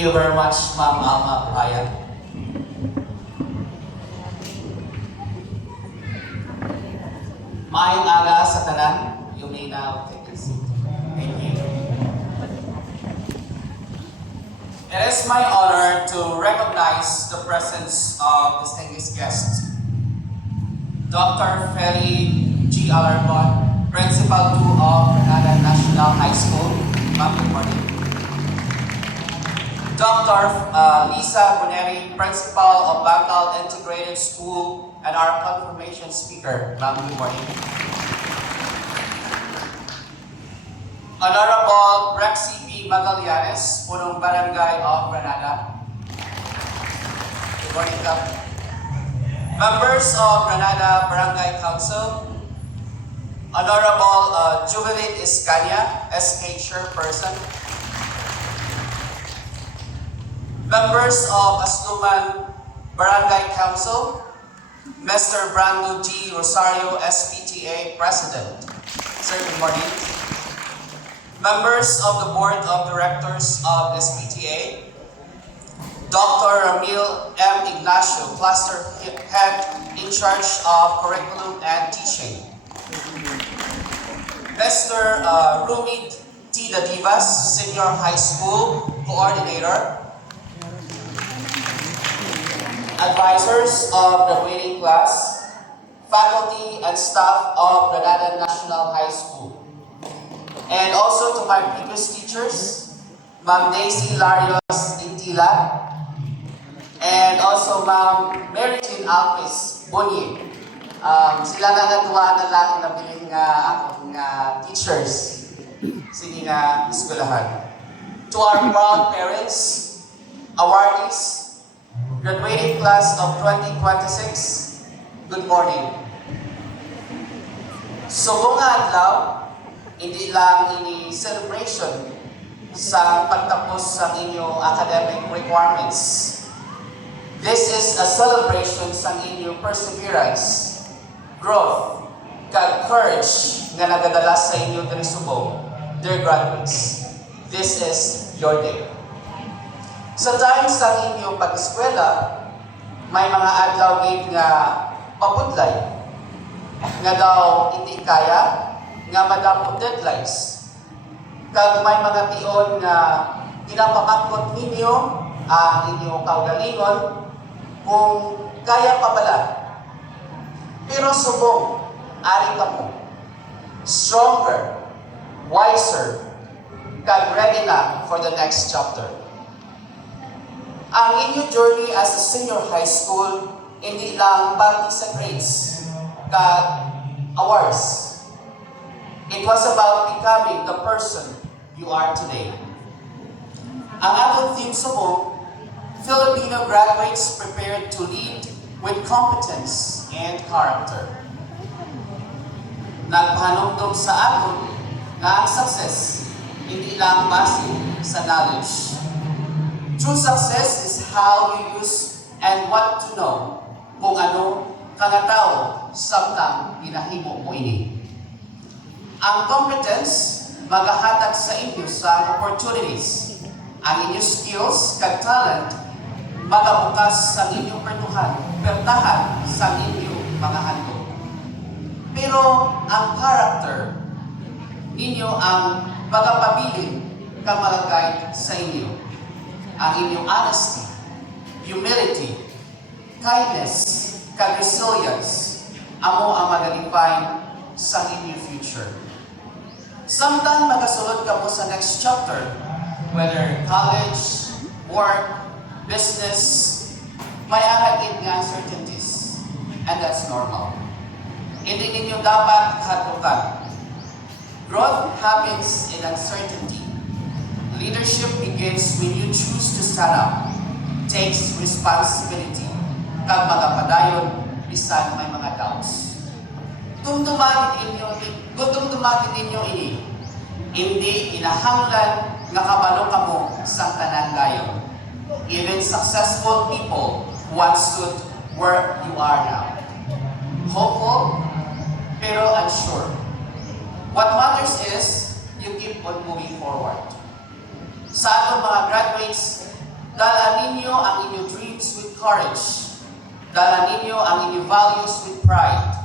you very much, Ma'am Alma Ryan. Maayong aga sa tanan. You may now take your seat. Thank you. It is my honor to recognize the presence of distinguished guests. Dr. Feli G. Alarcon, Principal 2 of Granada National High School. Ma'am, good morning. Dr. Lisa Buneri, Principal of Bangkal Integrated School and our confirmation speaker. Ma'am, good morning. Honorable Rexy P. Magallanes, Punong Barangay of Granada. Good morning, Kap. Members of Granada Barangay Council. Honorable Jubilin Iscania, SK Chairperson. Members of Asluman Barangay Council. Mr. Brando G. Rosario, SPTA President. Sir, good morning. Members of the Board of Directors of SPTA, Dr. Ramil M. Ignacio, Cluster Head in charge of Curriculum and Teaching. Mr. Rumid T. Dadivas, Senior High School Coordinator. Advisors of the graduating class, faculty and staff of Granada National High School. And also to my previous teachers, Ma'am Daisy Larios Intila, and also Ma'am Mary Jean Alpes Bonye. Sila nga natuwa na lang na biling akong teachers sige nga eskwelahan. To our proud parents, awardees, graduating class of 2026, good morning. Subong nga adlaw, hindi lang ini celebration sa pagtapos sa inyong academic requirements. This is a celebration sa inyong perseverance, growth, kag courage nga nagadala sa inyo diri subong, dear graduates. This is your day. Sa time sa inyong pag-eskwela, may mga adlaw gid nga papudlay nga daw hindi kaya nga madapot deadlines. Kag may mga tion nga ginapamangkot ninyo ang inyong kaugalingon kung kaya pa bala. Pero subong, ari ka mo. Stronger, wiser, kag ready na for the next chapter. Ang inyong journey as a senior high school, hindi lang parte sa grades, kag awards. It was about becoming the person you are today. Ang atong theme subong, Filipino graduates prepared to lead with competence and character. Nagpahanumdum sa aton nga ang success, hindi lang base sa knowledge. True success is how you use and what to know kung ano ka tao samtang ginahimo mo ini. Ang competence magahatag sa inyo sa opportunities. Ang inyong skills kag talent magabukas sa inyong pertahan sa inyong mga handog. Pero ang character ninyo ang magapabilin kag mag-guide sa inyo. Ang inyong honesty, humility, kindness, kag resilience amo ang mag-define sa inyong future. Samtang magasulod ka mo sa next chapter, whether college, work, business, may ahagid nga uncertainties. And that's normal. Hindi ninyo dapat hatukan. Growth happens in uncertainty. Leadership begins when you choose to stand up, takes responsibility, kag magapadayon bisan may mga doubts. Dumdumanin ninyo ini. Hindi inahanglan nga kabalo kamo sa tanan gayon. Even successful people once stood where you are now. Hopeful, pero unsure. What matters is you keep on moving forward. Sa atong mga graduates, Dala ninyo ang inyong dreams with courage. Dala ninyo ang inyong values with pride.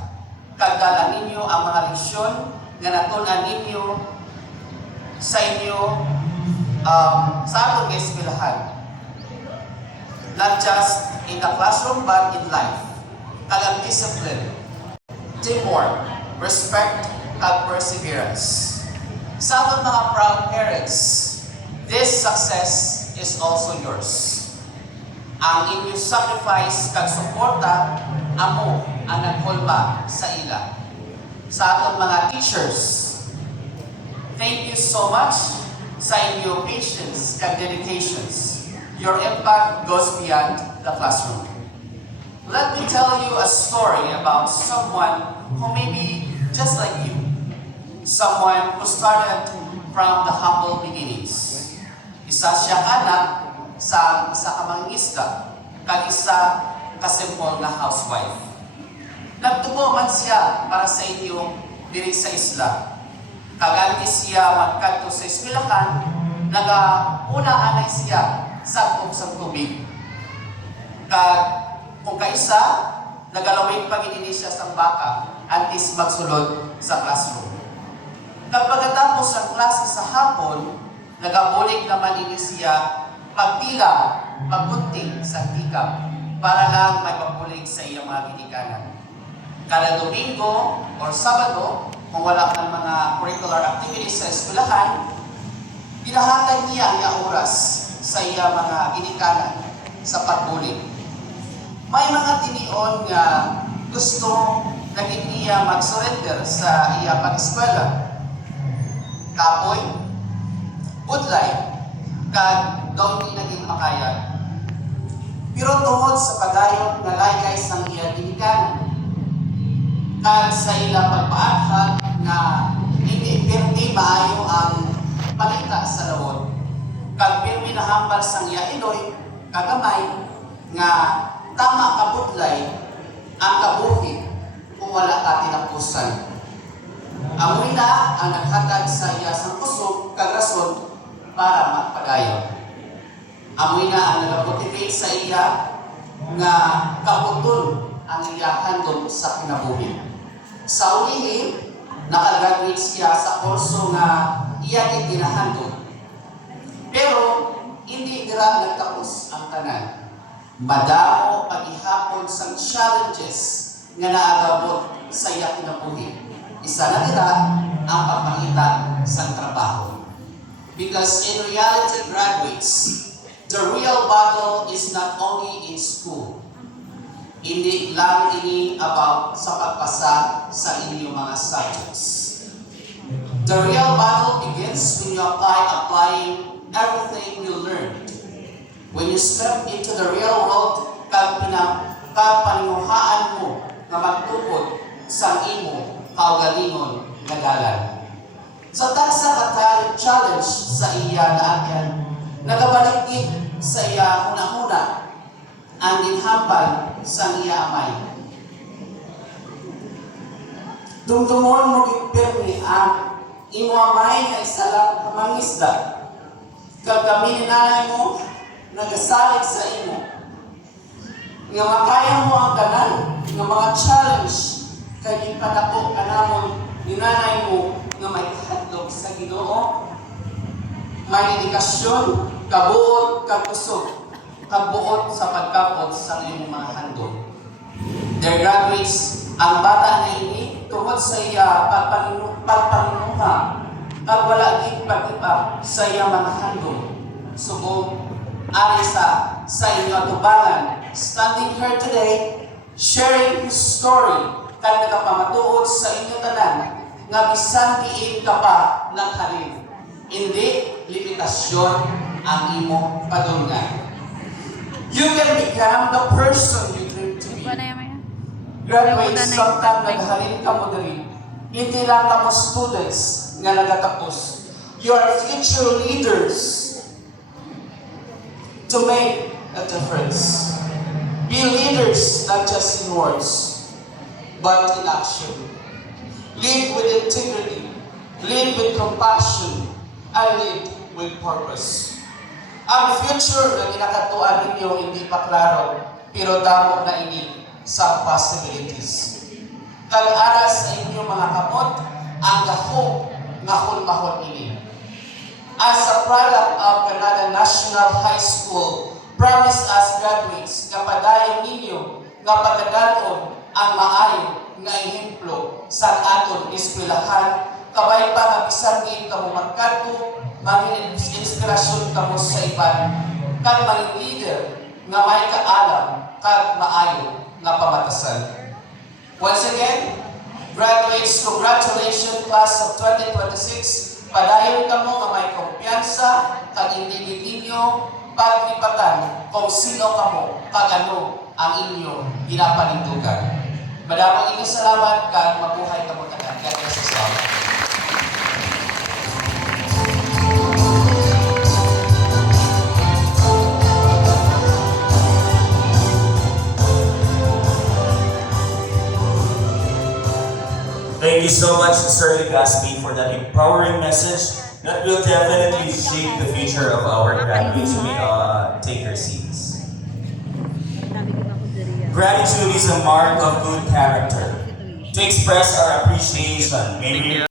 Kag dala ninyo ang mga leksyon nga natun-an ninyo sa inyo sa atong eskwelahan. Not just in the classroom, but in life. Kag ang discipline, teamwork, respect, kag perseverance. Sa atong mga proud parents, this success is also yours. Ang inyong sacrifice kag suporta, amo ang nagkulba sa ila. Sa atong mga teachers, thank you so much sa inyong patience kag dedications. Your impact goes beyond the classroom. Let me tell you a story about someone who may be just like you. Someone who started from the humble beginnings. Isa siya anak sa isa ka mangingisda, kag isa ka simple na housewife. Nagtubo man siya para sa inyo diri sa isla. Kaganti siya magkadto sa eskwelahan, nagauna anay siya sa tubig. Kag kung kaisa, nagalawin pagini siya sa baka antes magsulod sa classroom. Kag pagkatapos ang klase sa hapon, nagabulik naman ini siya pagtila, pagpunting sa tikap para lang may pabulig sa iyang mga ginikanan. Kada Domingo or Sabado, kung wala kang mga curricular activities sa eskwelahan, ginahatag niya ang oras sa iyang mga ginikanan sa pagbulig. May mga tinion nga gusto naging niya mag-surrender sa iyang pag-eskwela. Kapoy, budlay, kag daw hindi naging makaya. Pero tungod sa padayon nga laygay sang iyang ginikanan, kag sa ilang pagpaathag na hindi pirmi maayo ang pakita sa lawod, kag pirmi na hambal sang iya iloy, kagamay, nga tama kabudlay ang kabuhi kung wala ka tinapusan. Amoy na ang naghatag sa iya sang kusog kag rason para magpadayon. Amoy na ang nagamotivate sa iya nga kaputon ang iya handog sa kinabuhi. Sa ulihin, nakagraduate siya sa kurso nga iya ginahandog. Pero hindi dira nagtapos ang tanan. Madamo pag-ihapon sang challenges nga naagabot sa iya kinabuhi. Isa na nila ang pagpangita sa trabaho. Because in reality, graduates, the real battle is not only in school. Hindi lang ini about sa pagpasa sa inyong mga subjects. The real battle begins when you applying everything you learned. When you step into the real world, kapaninguhaan mo na magtukod sa imo kaugalingon nga dalan. So tagsa ka challenge sa iya na agyan, nagabaligid sa iya huna-huna ang ginhambal sa iya amay. Dumdumon mo gipirmi ang imo amay nga isa lang kamangisda. Kag kami ni nanay mo nagasalig sa imo. Nga makaya mo ang tanan nga mga challenge kay gipadako kanamon ni nanay mo nga may hadlok sa Ginoo, may dedikasyon, kabuot, kakusog, kabuot sa pagkapot sa iyong mga handog. Dear graduates, ang bata na ini tungod sa iya pagpanginuha kag wala gid pag-ipa sa iya mga handog. Subong ari sa inyo atubangan, standing here today, sharing his story kag nagapamatuod sa inyo tanan nga bisan diin ka pa naghalin. Hindi limitasyon ang imo padunggan. You can become the person you dream to be. Graduates, samtang naghalin ka mo diri, hindi lang kamo students nga nagatapos. You are future leaders to make a difference. Be leaders not just in words, but in action. Lead with integrity, lead with compassion, and lead with purpose. Ang future na ginakatuan ninyo hindi pa klaro, pero damo na ini sa possibilities. Kag-aras sa inyong mga kamot, ang gahom nga hulmahon ini. As a product of Granada National High School, promise us graduates nga padayon ninyo nga pagadanon ang maayo nga ehemplo sa aton eskwelahan, kabay pa nga bisan giin kamo magkadto, maging inspirasyon kamo sa iban, kag maging leader nga may kaalam kag maayo nga pamatasan. Once again, graduates, congratulations class of 2026. Padayon kamo nga may kumpiyansa kag hindi ninyo paglipatan kung sino kamo kag ano ang inyong ginapanindugan. Madamong inyong salamat kag mabuhay kamo tanan. God bless us all. Thank you so much, Sir Legaspi, for that empowering message that will definitely shape the future of our graduates. You may take your seats. Gratitude is a mark of good character. To express our appreciation, may we